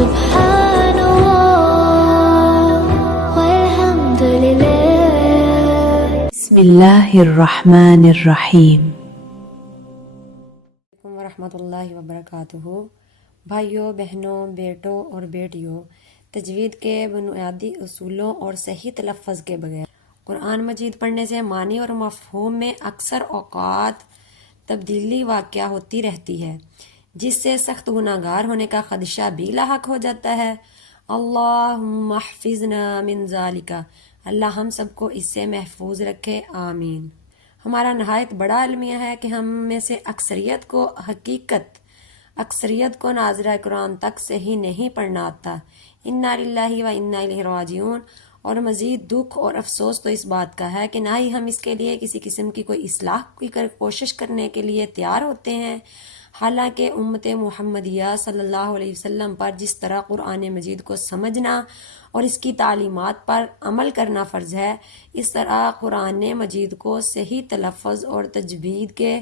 سبحان اللہ والحمد للہ۔ بسم اللہ الرحمن الرحیم۔ ورحمۃ اللہ وبرکاتہ۔ بھائیوں، بہنوں، بیٹوں اور بیٹیوں، تجوید کے بنیادی اصولوں اور صحیح تلفظ کے بغیر قرآن مجید پڑھنے سے معنی اور مفہوم میں اکثر اوقات تبدیلی واقع ہوتی رہتی ہے، جس سے سخت گناہگار ہونے کا خدشہ بھی لاحق ہو جاتا ہے۔ اللہم احفظنا من ذالک، اللہ ہم سب کو اس سے محفوظ رکھے، آمین۔ ہمارا نہایت بڑا المیہ ہے کہ ہم میں سے اکثریت کو ناظرہ قرآن تک صحیح نہیں پڑھنا آتا۔ انا للہ و انا الیہ راجعون۔ اور مزید دکھ اور افسوس تو اس بات کا ہے کہ نہ ہی ہم اس کے لیے کسی قسم کی کوئی اصلاح کی کوشش کرنے کے لیے تیار ہوتے ہیں، حالانکہ امت محمدیہ صلی اللہ علیہ وسلم پر جس طرح قرآن مجید کو سمجھنا اور اس کی تعلیمات پر عمل کرنا فرض ہے، اس طرح قرآن مجید کو صحیح تلفظ اور تجوید کے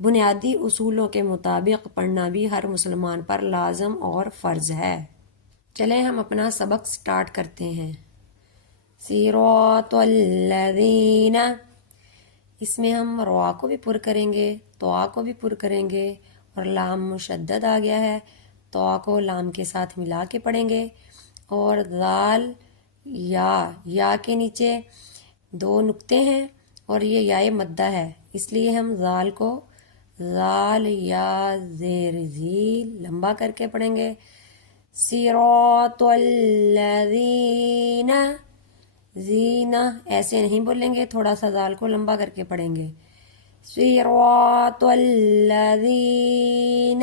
بنیادی اصولوں کے مطابق پڑھنا بھی ہر مسلمان پر لازم اور فرض ہے۔ چلیں ہم اپنا سبق سٹارٹ کرتے ہیں۔ صراط الذین، اس میں ہم روا کو بھی پر کریں گے، طا کو بھی پر کریں گے، اور لام مشدد آ گیا ہے، طا کو لام کے ساتھ ملا کے پڑھیں گے، اور ذال یا کے نیچے دو نقطے ہیں اور یہ یائے مدہ ہے، اس لیے ہم ذال کو ذال یا زیر ذیل لمبا کر کے پڑھیں گے۔ صراط الذین، زینہ ایسے نہیں بولیں گے، تھوڑا سا ذال کو لمبا کر کے پڑھیں گے۔ صراط الذین،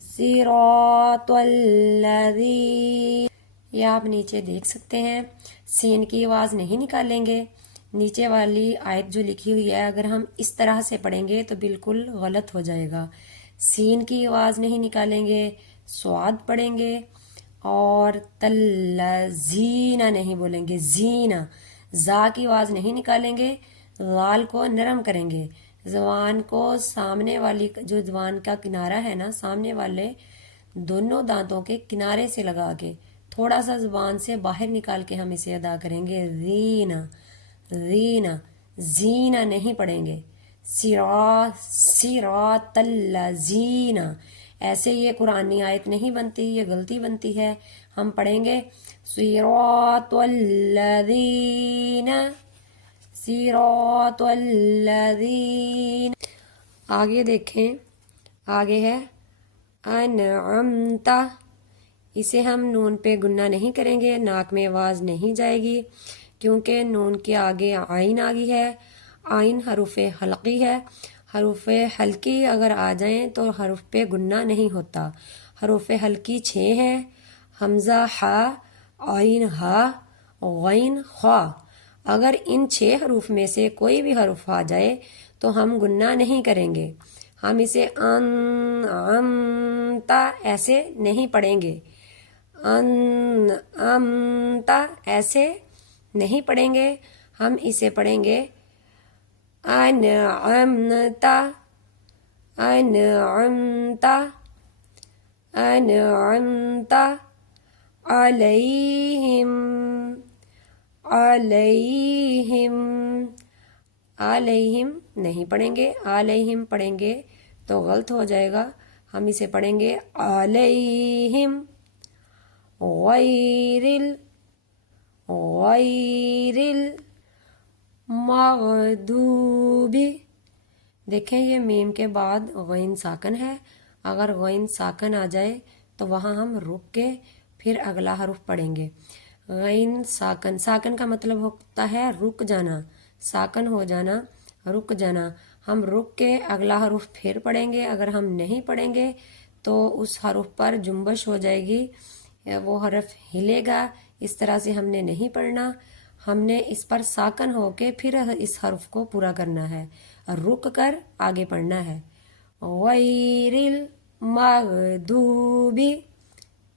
صراط الذین، یہ آپ نیچے دیکھ سکتے ہیں، سین کی آواز نہیں نکالیں گے۔ نیچے والی آیت جو لکھی ہوئی ہے اگر ہم اس طرح سے پڑھیں گے تو بالکل غلط ہو جائے گا۔ سین کی آواز نہیں نکالیں گے، سواد پڑھیں گے، اور تلزینہ نہیں بولیں گے، زینہ، زا کی آواز نہیں نکالیں گے، غال کو نرم کریں گے، زبان کو سامنے والی جو زبان کا کنارہ ہے نا، سامنے والے دونوں دانتوں کے کنارے سے لگا کے تھوڑا سا زبان سے باہر نکال کے ہم اسے ادا کریں گے، زینہ، زینہ، زینہ نہیں پڑھیں گے۔ صراط الذین، ایسے یہ قرآنی آیت نہیں بنتی، یہ غلطی بنتی ہے۔ ہم پڑھیں گے صراط الذین، صراط الذین۔ آگے دیکھیں، آگے ہے انعمت، اسے ہم نون پہ گنہ نہیں کریں گے، ناک میں آواز نہیں جائے گی، کیونکہ نون کے آگے عین آ گئی ہے۔ عین حروف حلقی ہے، حروف حلقی اگر آ جائیں تو حروف پہ گنہ نہیں ہوتا۔ حروف حلقی 6 ہیں، حمزہ، ہا، عین، ہا، غین، خا۔ اگر ان 6 حروف میں سے کوئی بھی حرف آ جائے تو ہم گنہ نہیں کریں گے، ہم اسے انعمتا ایسے نہیں پڑھیں گے، انعمتا ایسے نہیں پڑھیں گے، ہم اسے پڑھیں گے انعمتا، انعمتا، انعمتا علیہم، علیہم، علیہم نہیں پڑھیں گے، علیہم پڑھیں گے تو غلط ہو جائے گا، ہم اسے پڑھیں گے علیہم غیر المغضوب۔ دیکھیں یہ میم کے بعد غین ساکن ہے، اگر غین ساکن آ جائے تو وہاں ہم رک کے پھر اگلا حرف پڑھیں گے۔ غین ساکن، ساکن کا مطلب ہوتا ہے رک جانا، ساکن ہو جانا، رک جانا، ہم رک کے اگلا حرف پھر پڑھیں گے۔ اگر ہم نہیں پڑھیں گے تو اس حرف پر جنبش ہو جائے گی، وہ حرف ہلے گا، اس طرح سے ہم نے نہیں پڑھنا، ہم نے اس پر ساکن ہو کے پھر اس حرف کو پورا کرنا ہے، رک کر آگے پڑھنا ہے۔ غیر المغضوب،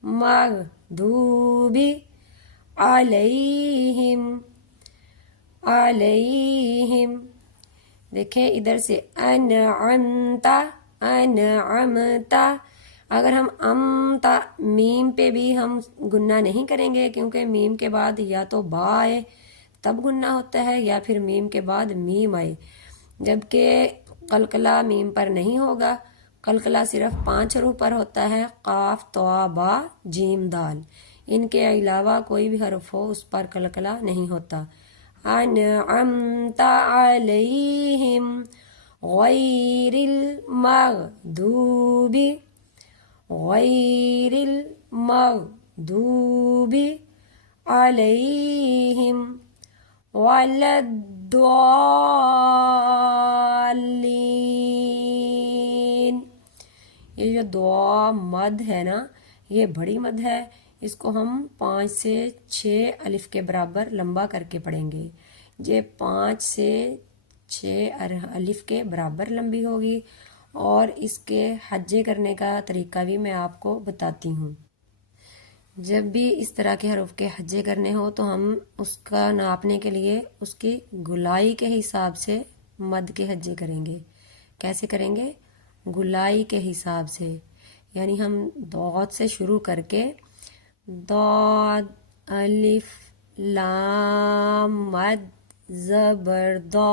مغضوب علیہم، علیہم۔ دیکھیں ادھر سے انعمتا، انعمتا، اگر ہم امتا میم پہ بھی ہم گنہ نہیں کریں گے، کیونکہ میم کے بعد یا تو با آئے تب گنہ ہوتا ہے یا پھر میم کے بعد میم آئے، جبکہ قلقلہ میم پر نہیں ہوگا، قلقلہ صرف 5 حروف پر ہوتا ہے، قاف طا با جیم دال، ان کے علاوہ کوئی بھی حرف ہو اس پر قلقلہ نہیں ہوتا۔ انعمت علیہم غیر المغضوب غیر المغضوب علیہم ولا الضالین۔ یہ جو دعا مد ہے نا، یہ بڑی مد ہے، اس کو ہم 5 سے 6 الف کے برابر لمبا کر کے پڑھیں گے۔ یہ 5 سے 6 الف کے برابر لمبی ہوگی، اور اس کے حجے کرنے کا طریقہ بھی میں آپ کو بتاتی ہوں۔ جب بھی اس طرح کے حروف کے حجے کرنے ہو تو ہم اس کا ناپنے کے لیے اس کی گلائی کے حساب سے مد کے حجے کریں گے۔ کیسے کریں گے؟ گلائی کے حساب سے، یعنی ہم ضاد سے شروع کر کے ضاد الف لام مد زبر ضا،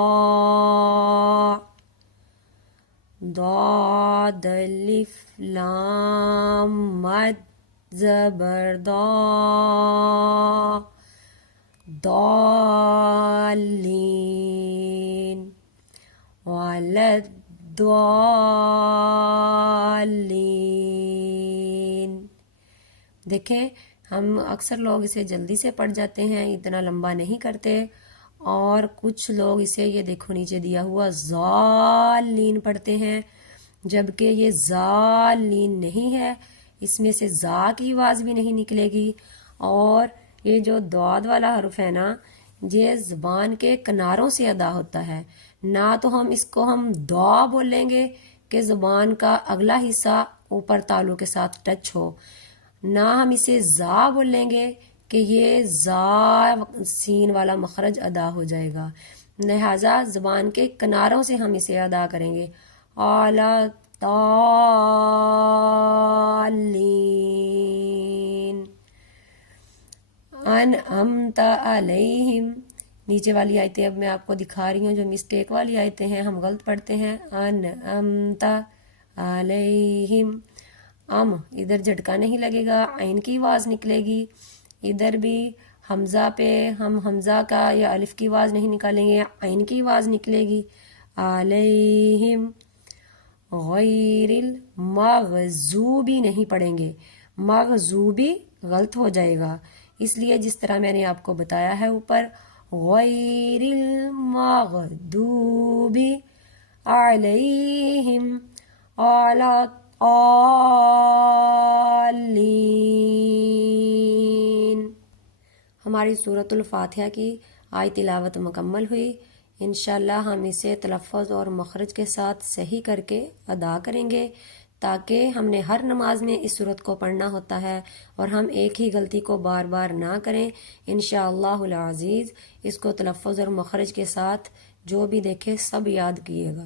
ضاد الف لام مد زبر ضا، ضالین ولا الضالین۔ دیکھیں ہم اکثر لوگ اسے جلدی سے پڑھ جاتے ہیں، اتنا لمبا نہیں کرتے، اور کچھ لوگ اسے یہ دیکھو نیچے دیا ہوا ضالین پڑھتے ہیں، جبکہ یہ ضالین نہیں ہے، اس میں سے زا کی آواز بھی نہیں نکلے گی۔ اور یہ جو ضاد والا حرف ہے نا، یہ زبان کے کناروں سے ادا ہوتا ہے، نہ تو ہم اس کو ہم دا بولیں گے کہ زبان کا اگلا حصہ اوپر تالو کے ساتھ ٹچ ہو، نہ ہم اسے زا بولیں گے کہ یہ زا سین والا مخرج ادا ہو جائے گا، لہٰذا زبان کے کناروں سے ہم اسے ادا کریں گے۔ اعلیٰ الضالین انعمت علیہم۔ نیچے والی آیتیں اب میں آپ کو دکھا رہی ہوں، جو مسٹیک والی آیتیں ہیں ہم غلط پڑھتے ہیں۔ انعمت علیہم، ادھر جھٹکا نہیں لگے گا، عین کی آواز نکلے گی، ادھر بھی حمزہ پہ ہم حمزہ کا یا الف کی آواز نہیں نکالیں گے، عین کی آواز نکلے گی۔ علیہم غیر المغضوبی نہیں پڑھیں گے، مغضوبی غلط ہو جائے گا، اس لیے جس طرح میں نے آپ کو بتایا ہے اوپر، غیر المغضوبی علیہم ولا الضالین۔ ہماری سورۃ الفاتحہ کی آیت تلاوت مکمل ہوئی، انشاءاللہ ہم اسے تلفظ اور مخرج کے ساتھ صحیح کر کے ادا کریں گے، تاکہ ہم نے ہر نماز میں اس سورت کو پڑھنا ہوتا ہے اور ہم ایک ہی غلطی کو بار بار نہ کریں۔ انشاءاللہ العزیز اس کو تلفظ اور مخرج کے ساتھ جو بھی دیکھے سب یاد کیے گا۔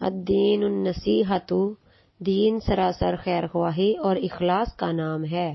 الدین النصیحۃ، دین سراسر خیر خواہی اور اخلاص کا نام ہے۔